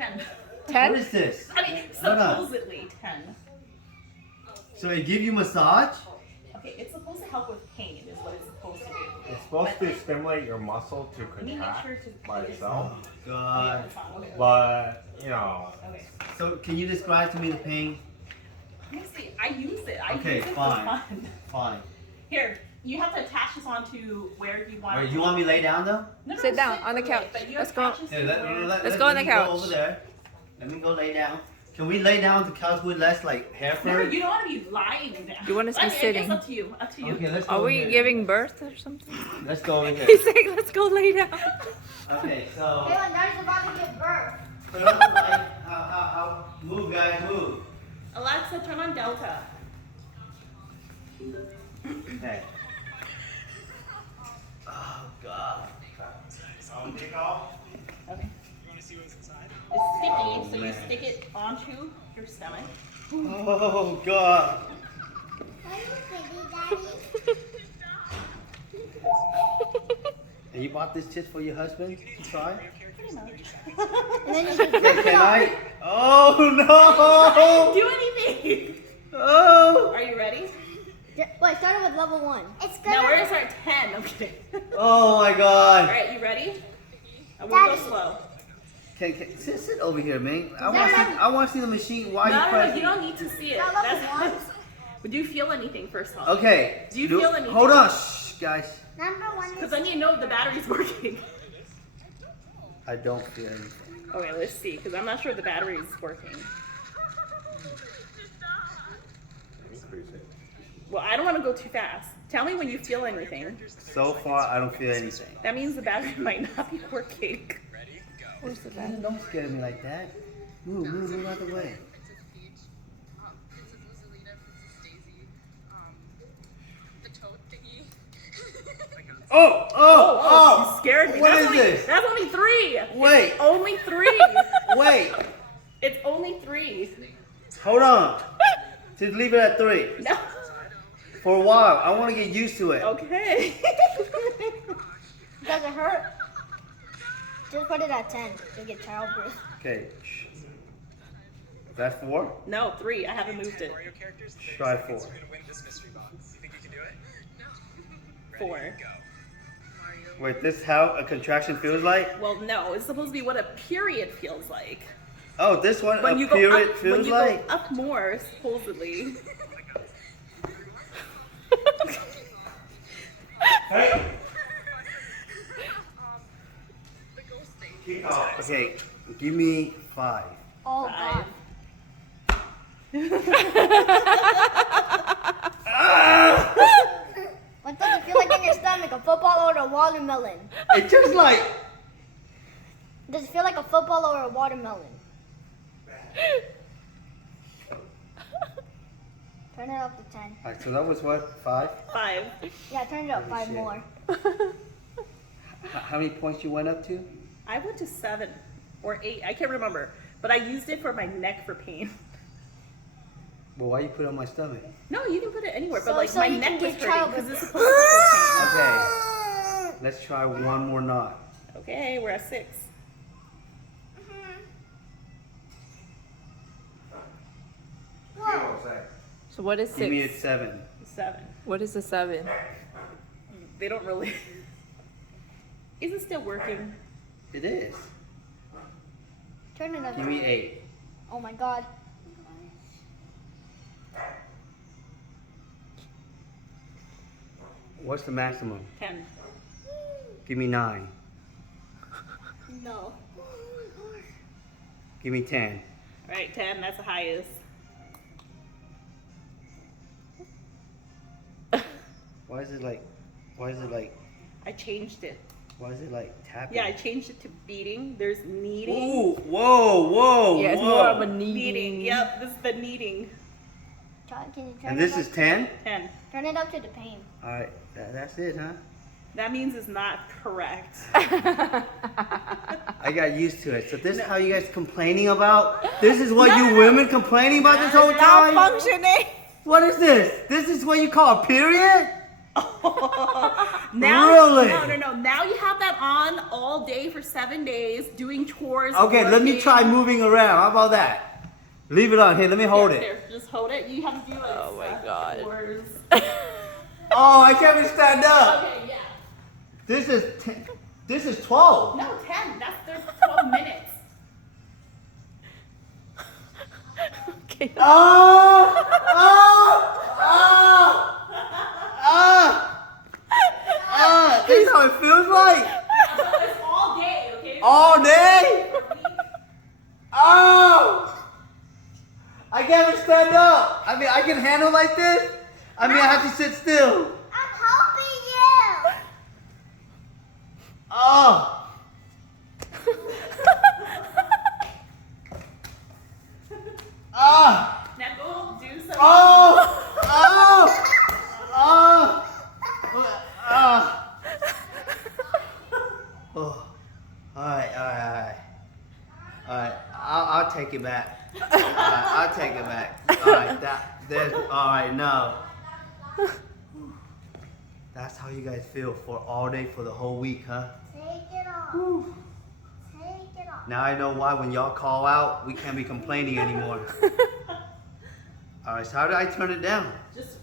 10. 10? What is this? I mean, supposedly 10. So it give you massage? Okay, it's supposed to help with pain, is what it's supposed to do. It's supposed to stimulate your muscle to Let me make contract sure to by put it- itself. God. Okay. But, you know, Okay. So can you describe to me the pain? Let me see. I use it. I Okay, use it fine. for fun. Fine. Here, you have to attach this onto where you want. Alright, you want me to lay down though? No, Sit down on the wait, couch. but you Let's attach go. this Here, to let, where- let, Let's let go on me the couch. over there. Let me go lay down. Can we lay down on the couch with less like hair No, fur? you don't want to be lying down. You want us to be I mean, sitting. It's up to you. Up to you. Okay, let's go Are over we here. giving birth or something? Let's go over here. He's saying, let's go lay down. Okay, so Kaylin, Daddy's about to give birth. put on the light. Move, guys, move. Alexa, turn on Delta. Okay. Oh God. Okay. It's sticky, so you man. stick it onto your stomach. Oh God. Are you kidding, Daddy? And you bought this tit for your husband to try? Pretty much. And then you just Okay, can I? Oh Do anything. no! Oh! Are you ready? Wait, starting with level 1. It's Now we're gonna start at 10. I'm kidding. Oh my All God! right, you ready? And we'll go Daddy. slow. Can sit over here, man. I want to see the machine while you No, press. you don't need to see it. Not level one. But do you feel anything first off? Okay. Do you feel anything? Hold on, shh, guys. Number 1 Because is... then you know the battery's working. I don't feel anything. Okay, let's see. Because I'm not sure the battery is working. increase it. Well, I don't want to go too fast. Tell me when you feel anything. So far, I don't feel anything. That means the battery might not be working. Where's the Man, bed? don't scare me like that. Move out the way. Oh! You scared me. What that's is only, this? That's only 3. Wait. It's only 3. Wait, It's only 3. hold on. Just leave it at 3 No. for a while. I want to get used to it. Okay. Does it hurt? Just put it at 10. You'll get childbirth. Okay. Shh. Is that 4? No, 3. I haven't moved it. Try 4. 4. Wait, this is how a contraction feels like? Well, no. It's supposed to be what a period feels like. Oh, this one When a you go period up, feels when you like? go up more, supposedly. Hey. Okay, give me 5. Oh, 5. God. What does it feel like in your stomach? A football or a watermelon? It's just like Does it feel like a football or a watermelon? Turn it up to 10. Alright, so that was what? 5? 5. Yeah, turn it up Holy 5 shit. more. How many points you went up to? I went to 7 or 8. I can't remember. But I used it for my neck for pain. Well, why you put it on my stomach? No, you can put it anywhere. But So- like so my you neck can was get hurting because childbirth. it's supposed to feel Okay, let's try one more knot. pain. Okay, we're at 6. So what is Give me a 6? 7. 7. What is the 7? They don't really. Is it still working? It is. Turn it up. Give me 8. Oh my God. What's the maximum? 10. Give me 9. No. Give me 10. All right, 10. That's the highest. Why is it like I changed it. tapping? Yeah, I changed it to beating. There's kneading. Ooh, whoa. Yeah, it's more of a kneading. Kneading. Yep, this is the kneading. Can you turn And it this up? is 10? 10. Turn it up to the pain. Alright, that's it, huh? That means it's not correct. I got used to it. So this is how you guys complaining about? This is what you women complaining about this whole time? Functioning. What is this? This is what you call a period? Now, Really? no. Now you have that on all day for 7 days, doing chores. Okay, let me working. try moving around. How about that? Leave it on. Here, let me hold it. Here, just hold it. You have to do like Oh my stuff, God. chores. Oh, I can't even stand up. Okay, yeah. This is 12. No, 10. That's their 12 minutes. Okay. Ah! This is how it feels like. But it's all day, okay? All day? Oh! I can't even stand up. I mean, I can handle like this. I mean, I have to sit still. I'm helping you. Oh! Ah! Now go do some. Oh! Oh! Oh! Ah! Oh! Alright. Alright, I'll take it back. Alright, I'll take it back. Alright, no. That's how you guys feel for all day for the whole week, huh? Take it off. Take it off. Now I know why when y'all call out, we can't be complaining anymore. Alright, so how do I turn it down? Just